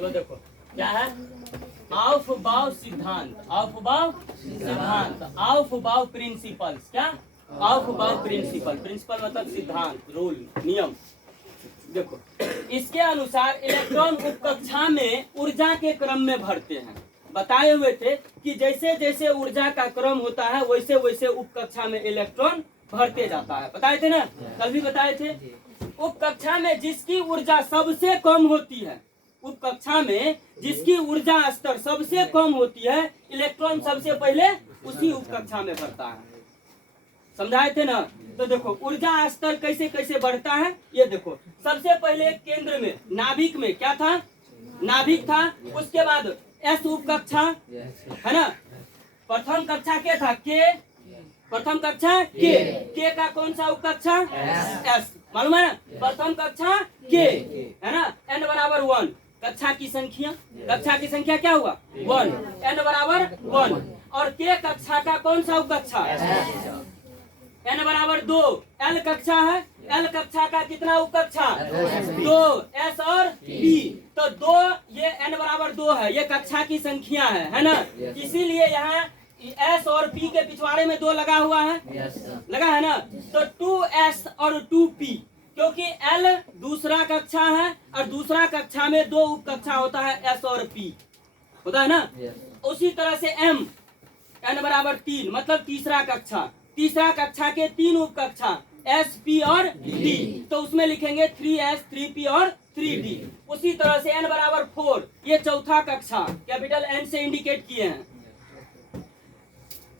चलो देखो क्या है, ऑफ-बाउ सिद्धांत, ऑफ-बाउ सिद्धांत, ऑफ-बाउ प्रिंसिपल्स। क्या? ऑफ-बाउ प्रिंसिपल, प्रिंसिपल मतलब सिद्धांत, रूल, नियम। देखो इसके अनुसार इलेक्ट्रॉन उपकक्षा में ऊर्जा के क्रम में भरते हैं। बताए हुए थे कि जैसे जैसे ऊर्जा का क्रम होता है वैसे वैसे उपकक्षा में इलेक्ट्रॉन भरते जाता है। बताए थे ना, कल भी बताए थे। उपकक्षा में जिसकी ऊर्जा सबसे कम होती है, उपकक्षा में जिसकी ऊर्जा स्तर सबसे कम होती है, इलेक्ट्रॉन सबसे पहले उसी उपकक्षा में भरता है। समझाए थे ना। तो देखो ऊर्जा स्तर कैसे कैसे बढ़ता है, ये देखो। सबसे पहले केंद्र में नाभिक में क्या था, नाभिक था। उसके बाद एस उपकक्षा है ना, प्रथम कक्षा क्या था, के, प्रथम कक्षा के का कौन सा उपकक्षा, एस, मालूम है ना, प्रथम कक्षा के है ना, n बराबर 1, कक्षा की संख्या, कक्षा की संख्या क्या हुआ 1, n बराबर 1। और के कक्षा का कौन सा उपकक्षा, n बराबर 2, L कक्षा है, L कक्षा का कितना उपकक्षा 2, S और P। तो 2, ये n बराबर 2 है, ये कक्षा की संख्या है ना। इसीलिए यहाँ S और P के पिछवाड़े में 2 लगा हुआ है, लगा है ना। तो 2S और 2P, क्योंकि L दूसरा कक्षा है और दूसरा कक्षा में 2 उपकक्षा होता है, S और P होता है ना। उसी तरह से M, n बराबर 3 मतलब तीसरा कक्षा, तीसरा कक्षा के 3 उपकक्षा S, P और D, तो उसमें लिखेंगे 3S, 3P और 3D। उसी तरह से n बराबर 4, ये चौथा कक्षा, कैपिटल N से इंडिकेट किए हैं।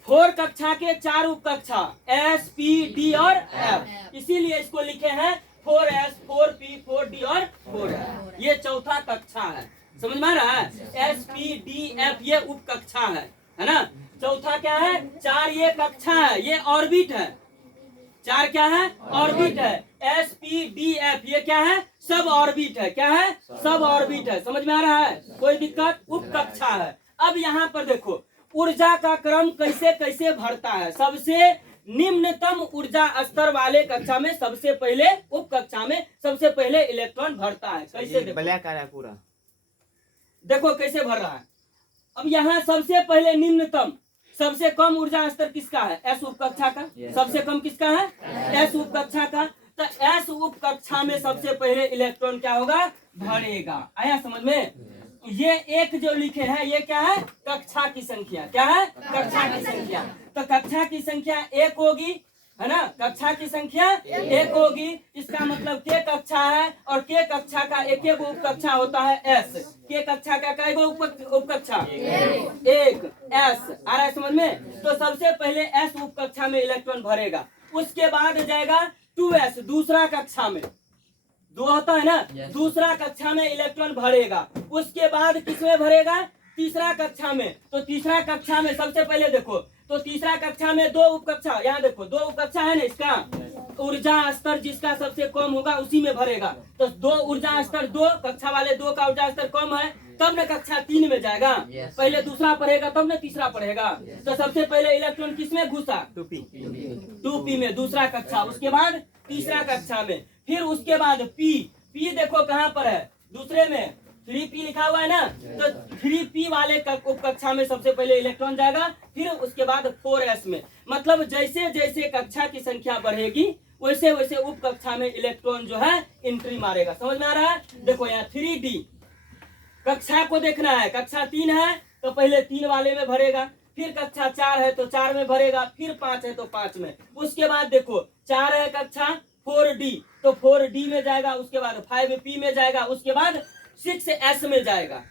4 कक्षा के 4 उपकक्षा S, P, D और F, इसीलिए इसको लिखे हैं 4S, 4P, 4D और 4F। ये चौथा कक्षा है, समझ में आ रहा है। S, P, D, F ये उपकक्षा है ना। चौथा क्या है, 4 ये कक्षा है, ये ऑर्बिट है। 4 क्या है, ऑर्बिट है। S, P, D, F ये क्या है, सब ऑर्बिट है। क्या है, सब ऑर्बिट है। समझ में आ रहा है, कोई दिक्कत, उपकक्षा है। अब यहाँ पर देखो ऊर्जा का क्रम कैसे कैसे भरता है। सबसे निम्नतम ऊर्जा स्तर वाले कक्षा में सबसे पहले, उपकक्षा में सबसे पहले इलेक्ट्रॉन भरता है। कैसे देखो, पूरा देखो कैसे भर रहा है। अब यहाँ सबसे पहले निम्नतम, सबसे कम ऊर्जा स्तर किसका है, एस उपकक्षा का। सबसे कम किसका है, एस उपकक्षा का। तो एस उपकक्षा में सबसे पहले इलेक्ट्रॉन क्या होगा, भरेगा। आया समझ में। ये एक जो लिखे हैं ये क्या है, कक्षा की संख्या। क्या है, कक्षा की संख्या। तो कक्षा की संख्या 1 होगी है ना, कक्षा की संख्या 1 होगी। इसका मतलब के कक्षा है और के कक्षा का एक एक उपकक्षा होता है एस। के कक्षा का कई गो उपकक्षा, 1 एस। आ रहा है समझ में। तो सबसे पहले एस उपकक्षा में इलेक्ट्रॉन भरेगा। उसके बाद जाएगा 2s, दूसरा कक्षा में 2 होता है ना, दूसरा कक्षा में इलेक्ट्रॉन भरेगा। उसके बाद किसमें भरेगा, तीसरा कक्षा में। तो तीसरा कक्षा में सबसे पहले देखो, तो तीसरा कक्षा में 2 उपकक्षा, यहाँ देखो 2 उपकक्षा है ना, इसका ऊर्जा स्तर जिसका सबसे कम होगा उसी में भरेगा। तो 2 ऊर्जा स्तर, 2 कक्षा वाले 2 का ऊर्जा स्तर कम है, तब न कक्षा 3 में जाएगा। पहले दूसरा पढ़ेगा तब न तीसरा पढ़ेगा। तो सबसे पहले इलेक्ट्रॉन किसमें घुसा, 2P में, दूसरा कक्षा। उसके बाद तीसरा कक्षा में, फिर उसके बाद P देखो कहाँ पर है, दूसरे में 3P लिखा हुआ है ना। तो 3P वाले उपकक्षा में सबसे पहले इलेक्ट्रॉन जाएगा, फिर उसके बाद 4s में। मतलब जैसे जैसे कक्षा की संख्या बढ़ेगी वैसे वैसे उपकक्षा में इलेक्ट्रॉन जो है एंट्री मारेगा। समझ में आ रहा है। देखो यहाँ 3D कक्षा को देखना है, कक्षा 3 है तो पहले 3 वाले में भरेगा, फिर कक्षा 4 है तो 4 में भरेगा, फिर 5 है तो 5 में। उसके बाद देखो 4 है कक्षा, 4D तो 4D में जाएगा। उसके बाद 5P में जाएगा। उसके बाद 6S में जाएगा।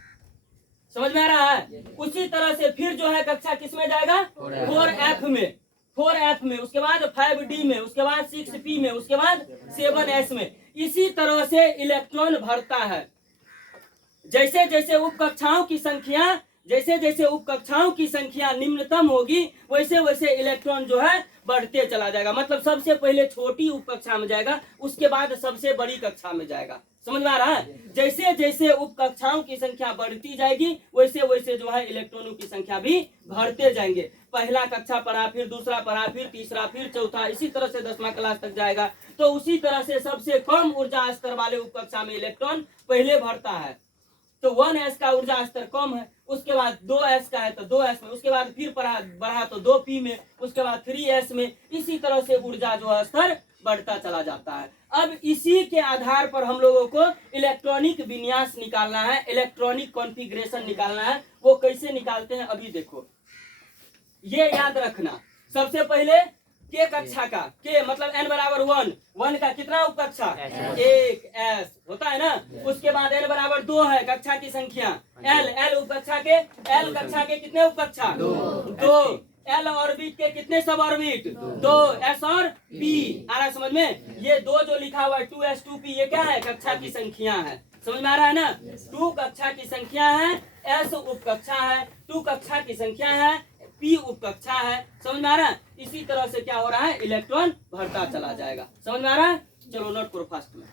समझ में आ रहा है। उसी तरह से फिर जो है कक्षा किस में जाएगा, 4F में, 4F में। उसके बाद 5D में, उसके बाद 6P में, उसके बाद 7S में। इसी तरह से इलेक्ट्रॉन भरता है। जैसे जैसे उपकक्षाओं की संख्या, जैसे जैसे उपकक्षाओं की संख्या निम्नतम होगी वैसे वैसे इलेक्ट्रॉन जो है बढ़ते चला जाएगा। मतलब सबसे पहले छोटी उपकक्षा में जाएगा, उसके बाद सबसे बड़ी कक्षा में जाएगा। समझ में आ रहा है। जैसे जैसे उपकक्षाओं की संख्या बढ़ती जाएगी वैसे वैसे जो है इलेक्ट्रॉनों की संख्या भी बढ़ते जाएंगे। पहला कक्षा पढ़ा, फिर दूसरा पढ़ा, फिर तीसरा, फिर चौथा, इसी तरह से 10वां क्लास तक जाएगा। तो उसी तरह से सबसे कम ऊर्जा स्तर वाले उपकक्षा में इलेक्ट्रॉन पहले भरता है। तो 1s का ऊर्जा स्तर कम है, उसके बाद 2s का है तो 2s में, उसके बाद फिर बढ़ा तो 2p में, उसके बाद 3s में, इसी तरह से ऊर्जा जो है स्तर बढ़ता चला जाता है। अब इसी के आधार पर हम लोगों को इलेक्ट्रॉनिक विन्यास निकालना है, इलेक्ट्रॉनिक कॉन्फ़िगरेशन निकालना है। वो कैसे निकालते हैं अभी देखो, ये याद रखना। सबसे पहले के कक्षा का, के मतलब n बराबर 1 का कितना उप कक्षा, 1s होता है ना। उसके बाद n बराबर 2 है कक्षा की संख्या, l उप कक्षा के, l कक्षा के कितने उप कक्षा, 2, l ऑर्बिट के कितने सब ऑर्बिट, 2, s और p। आ रहा है समझ में? ये 2 जो लिखा हुआ है 2s 2p, ये क्या है, कक्षा की संख्या है। समझ में आ रहा है ना? 2 कक्षा की संख्या है, s उप कक्षा है, 2 कक्षा की संख्या है, p उप कक्षा है। समझ में आ रहा है? इसी तरह से क्या हो रहा है, इलेक्ट्रॉन भरता चला जाएगा। समझ में आ रहा है? चलो नोट करो फास्ट में।